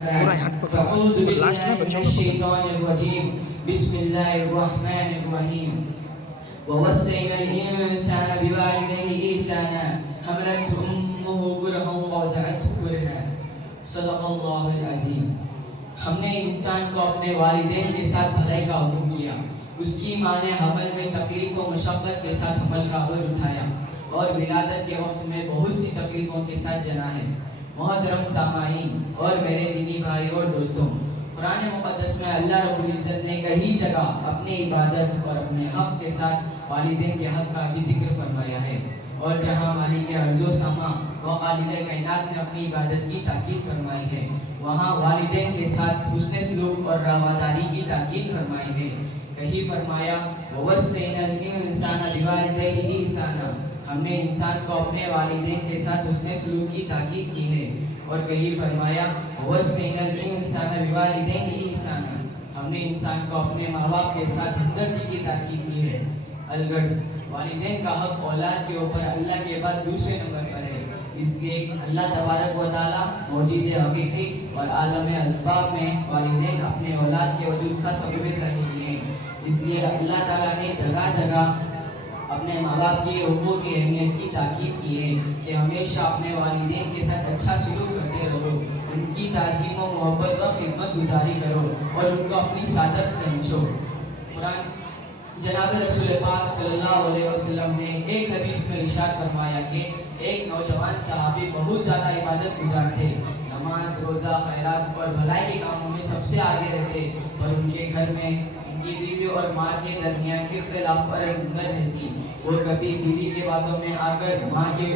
فأعوذ بالله من الشيطان الرجيم بسم الله الرحمن الرحيم ووصينا الإنسان بوالديه إحسانا حملته أمه كرها ووضعته كرها صدق اللہ العظیم. ہم نے انسان کو اپنے والدین کے ساتھ بھلائی کا حکم کیا. اس کی ماں نے حمل میں تکلیف و مشقت کے ساتھ حمل کا بوجھ اٹھایا اور ولادت کے وقت میں بہت سی تکلیفوں کے ساتھ جنا ہے. محترم سامعین اور میرے دینی بھائی اور دوستوں، قرآن مقدس میں اللہ رب العزت نے کئی جگہ اپنی عبادت اور اپنے حق کے ساتھ والدین کے حق کا بھی ذکر فرمایا ہے، اور جہاں مالک ارض و سما و خالق کائنات نے اپنی عبادت کی تاکید فرمائی ہے، وہاں والدین کے ساتھ حسن سلوک اور رواداری کی تاکید فرمائی ہے. کہیں فرمایا وَوَصَّيْنَا الْإِنسَانَ بِوَالِدَيْهِ إِحْسَانًا، ہم نے انسان کو اپنے والدین کے ساتھ حسن سلوک کی تاکید کی ہے. اور کہیں فرمایا وَوَصَّيْنَا الْإِنسَانَ بِوَالِدَيْهِ إِحْسَانًا، ہم نے انسان کو اپنے ماں باپ کے ساتھ ہمدردی کی تاکید کی ہے. الغرض والدین کا حق اولاد کے اوپر اللہ کے بعد دوسرے نمبر پر ہے. اس لیے اللہ تبارک و تعالیٰ موجود حقیقی اور عالم اسباب میں والدین اپنے اولاد کے وجود کا سبب ظاہر ہیں. اس لیے اللہ تعالیٰ نے جگہ جگہ اپنے ماں باپ کے حقوق کی اہمیت کی تاکید کی ہے کہ ہمیشہ اپنے والدین کے ساتھ اچھا سلوک کرتے رہو، ان کی تعظیم و محبت و خدمت گزاری کرو اور ان کو اپنی صادق سمجھو. قرآن جناب رسول پاک صلی اللہ علیہ وسلم نے ایک حدیث میں ارشاد فرمایا کہ ایک نوجوان صحابی بہت زیادہ عبادت گزار تھے، نماز روزہ خیرات اور بھلائی کے کاموں میں سب سے آگے رہتے، اور ان کے گھر میں ان کی بیوی اور ماں کے درمیان اختلاف اور اندر رہتی. وہ کبھی بیوی کے باتوں میں آ کر ماں کے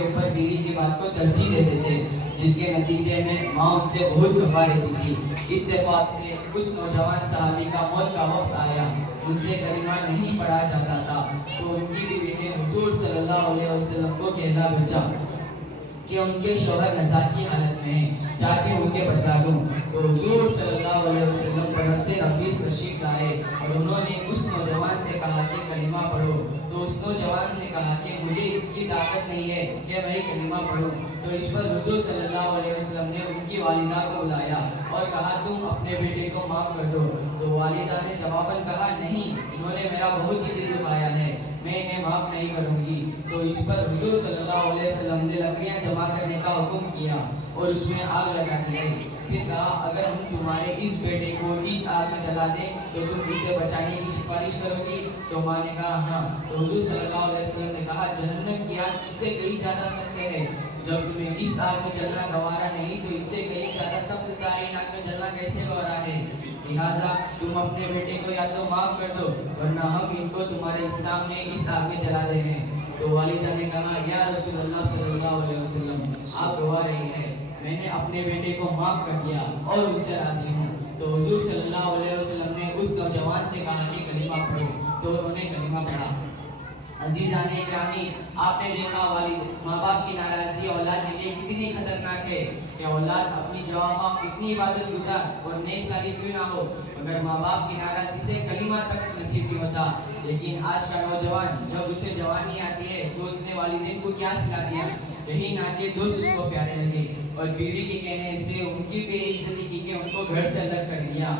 اوپر بیوی کی بات کو ترجیح دیتے تھے، جس کے نتیجے میں ماں ان سے بہت خفا رہتی تھی. اتفاق سے اس نوجوان صحابی کا موت کا وقت آیا، ان سے کلمہ نہیں پڑھا جاتا تھا، تو ان کی بیوی نے حضور صلی اللہ علیہ وسلم کو کہلا بھیجا کہ ان کے شوہر نزاع کی حالت میں ہیں، چاہتے ان کے بتا دوں. تو حضور صلی اللہ علیہ وسلم پر سے نفیس تشریف لائے اور انہوں نے اس نوجوان سے کہا کہ کلمہ پڑھو. تو اس نوجوان نے کہا کہ مجھے اس کی طاقت نہیں ہے کہ میں کلمہ پڑھوں. تو اس پر حضور صلی اللہ علیہ وسلم نے ان کی والدہ کو بلایا اور کہا تم اپنے بیٹے کو معاف کر دو. تو والدہ نے جواباً کہا نہیں، انہوں نے میرا بہت ہی دل دکھایا ہے، میں انہیں معاف نہیں کروں گی. تو اس پر حضور صلی اللہ علیہ وسلم نے لکڑیاں جمع کرنے کا حکم کیا اور اس میں آگ لگا دی گئی. پھر کہا اگر ہم تمہارے اس بیٹے کو اس آگ میں جلا دیں تو تم اسے بچانے کی سفارش کرو گی؟ تو ماں نے کہا ہاں. تو حضور صلی اللہ علیہ وسلم نے کہا جہنم کی آگ اس سے کئی زیادہ سخت ہے، جب تمہیں اس آگ میں جلنا گوارا نہیں تو اس سے کئی زیادہ سخت کاری آگ میں جلنا کیسے گوارا ہے؟ لہٰذا تم اپنے بیٹے کو یا تو معاف کر دو ورنہ ہم ان کو تمہارے سامنے اس آگ میں جلا رہے ہیں. تو والدہ نے کہا یا رسول اللہ صلی اللہ علیہ وسلم آپ گوا رہی ہے، میں نے اپنے بیٹے کو معاف کر دیا اور ان سے راضی ہوں. تو حضور صلی اللہ علیہ وسلم نے اس نوجوان سے کہا کہ کلمہ پڑھو. تو انہوں نے کلمہ پڑھا. عزیزان گرامی، آپ نے دیکھا ماں باپ کی ناراضی اولاد کے لیے کتنی خطرناک ہے کہ اولاد اپنی جواب کتنی عبادت گزار اور نیک سالی کیوں نہ ہو مگر ماں باپ کی ناراضی سے کلمہ تک نصیب نہیں ہوتا. لیکن آج کا نوجوان جب اسے جوانی آتی ہے تو اس نے والدین کو کیا سلا دیا؟ یہی نہ کہ دوست اس کو پیارے لگے، اور بیوی کے کہنے سے ان کی بے عزتی کی کہ ان کو گھر سے الگ کر دیا.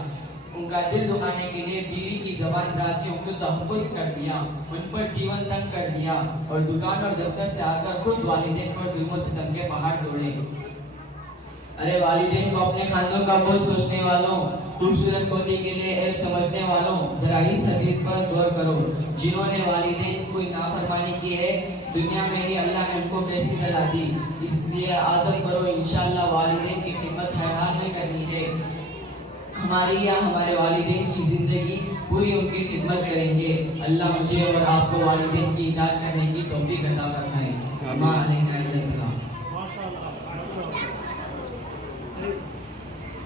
ان کا دل دکھانے کے لیے بیوی کی زبان درازی ان کو تحفظ کر دیا، ان پر جیون تنگ کر دیا، اور دکان اور دفتر سے آ کر خود والدین پر ظلم و ستم کے پہاڑ توڑے. ارے والدین کو اپنے خاندان کا بوجھ سوچنے والوں، خوبصورت پوتی کے لیے عیب سمجھنے والوں، ذرا اس حدیث پر غور کرو. جنہوں نے والدین کو نافرمانی کی ہے دنیا میں ہی اللہ نے ان کو کیسی سزا دی. اس لیے عزم کرو انشاءاللہ والدین کی خدمت ہر حال میں کرنی ہے. ہماری یا ہمارے والدین کی زندگی پوری ان کی خدمت کریں گے. اللہ مجھے اور آپ کو والدین کی اطاعت کرنے کی توفیق عطا فرمائے. ما علینا الا البلاغ.